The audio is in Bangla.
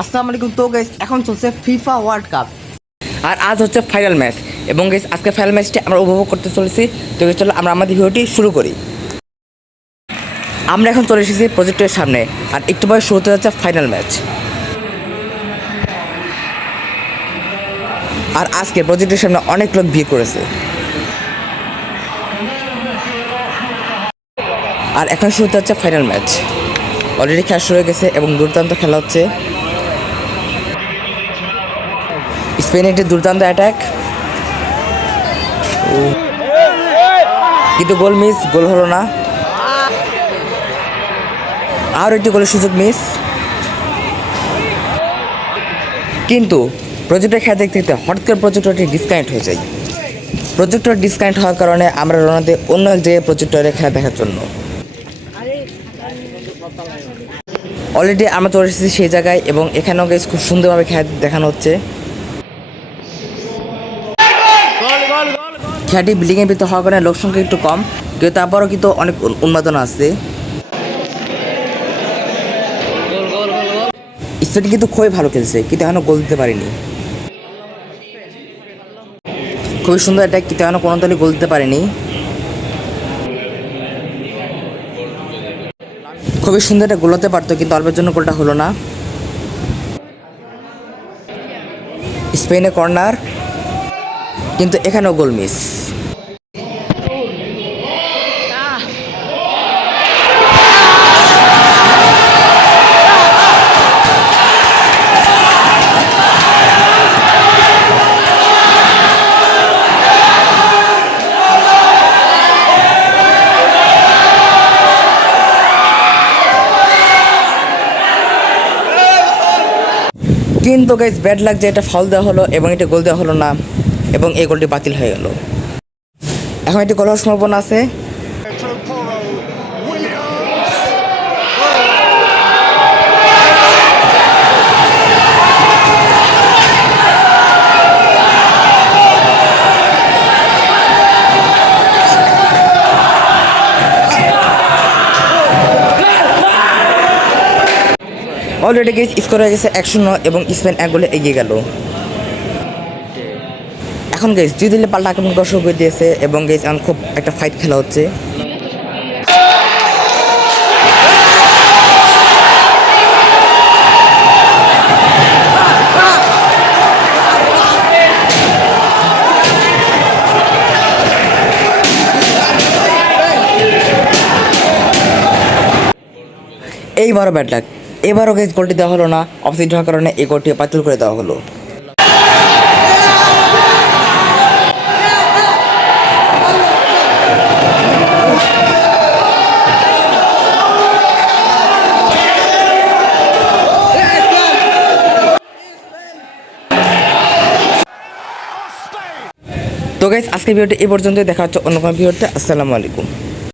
আসসালামু আলাইকুম। তো গাইস এখন চলছে ফিফা ওয়ার্ল্ড কাপ আর আজ হচ্ছে ফাইনাল ম্যাচ এবং গাইস আজকে ফাইনাল ম্যাচটি আমরা উপভোগ করতে চলেছি। তো গাইস চলো আমরা আমাদের ভিডিওটি শুরু করি। আমরা এখন চলে এসেছি প্রজেক্টের সামনে আর একটু পরে শুরু হতে যাচ্ছে ফাইনাল ম্যাচ। আর আজকে প্রজেক্টের সামনে অনেক লোক ভিড় করেছে আর এখন শুরু হতে যাচ্ছে ফাইনাল ম্যাচ। অলরেডি খেলা শুরু হয়ে গেছে এবং দুর্দান্ত খেলা হচ্ছে। স্পেনের একটি দুর্দান্ত অ্যাটাক, কিন্তু গোল মিস, গোল হলো না। আর একটি গোলের সুযোগ মিস, কিন্তু প্রজেক্টর খেলা দেখতে দেখতে হঠাৎ করে প্রজেক্টরটি ডিসকানেক্ট হয়ে যায়। প্রজেক্টর ডিসকানেক্ট হওয়ার কারণে আমরা রওনা অন্য এক জায়গায় প্রজেক্টরে খেলা দেখার জন্য। অলরেডি আমরা চলে এসেছি সেই জায়গায় এবং এখানেও গেছে খুব সুন্দরভাবে খেলা দেখানো হচ্ছে। খেলাটি বিল্ডিংয়ের ভিতর হওয়ার কারণে লোক সংখ্যা একটু কম, কিন্তু তারপরও কিন্তু অনেক উন্মাদনা আছে। স্পেন কিন্তু খুবই ভালো খেলছে, কিন্তু এখনো গোল দিতে পারেনি। খুবই সুন্দর অ্যাটাক, কিন্তু এখনো কোনো দলই গোল দিতে পারেনি। খুবই সুন্দর একটা গোল হতে পারতো, কিন্তু অল্পের জন্য গোলটা হলো না। স্পেনে কর্নার, কিন্তু এখানেও গোল মিস। কিন্তু গাইস ব্যাড লাগ যে এটা ফাউল দেওয়া হলো এবং এটা গোল দেওয়া হলো না এবং এই গোলটি বাতিল হয়ে গেল। এখন এটি গোল হওয়ার সম্ভাবনা আছে। অলরেডি গেস স্কোর হয়ে গেছে 1-0 এবং স্পেন 1 গোলে এগিয়ে গেল। এখন গেস দুই দলে পাল্টা আক্রমণ করা শুরু করে দিয়েছে এবং গেস এখন খুব একটা ফাইট খেলা হচ্ছে। এইবারও ব্যাড লাক, এবারও গেস গোলটি দেওয়া হলো না। অফসাইড হওয়ার কারণে এই গোলটি বাতিল করে দেওয়া হলো। তো গাইস আজকের ভিডিওটি এই পর্যন্তই, দেখা হচ্ছে অন্য কোনো ভিডিওতে। আসসালামু আলাইকুম।